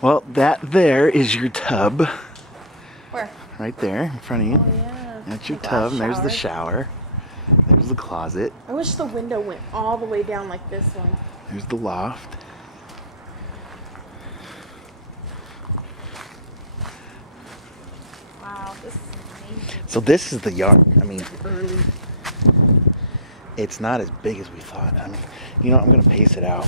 Well, that there is your tub. Where? Right there in front of you. Oh yeah. That's your The tub, glass and there's the shower. shower. There's the closet. I wish the window went all the way down like this one. There's the loft. Wow, this is amazing. So this is the yard. I mean, Early. it's not as big as we thought. I mean, you know, I'm gonna pace it out.